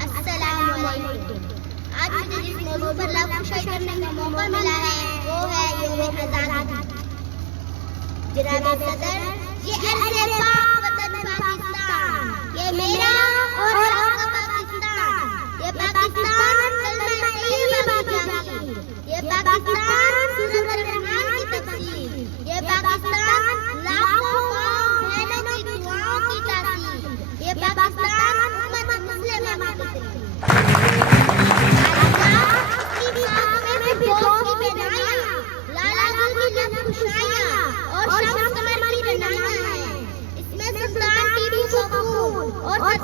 अस्सलामुअलैकुम। आज मुझे जिस मौजू पर लफ्ज़ शायरी करने का मौका मिला है वो है यौम आज़ादी। जनाब सदर, ये अर्ज़े पाक वतन पाकिस्तान, ये मेरा और आपका पाकिस्तान, ये पाकिस्तान कलमा तैयबा की जागीर, ये पाकिस्तान सूरत रहमान की तफसीर, ये पाकिस्तान लाखों बहनों की दुआओं की तासीर, ये पाकिस्तान उम्मत मुस्लिमा की तकरीर। और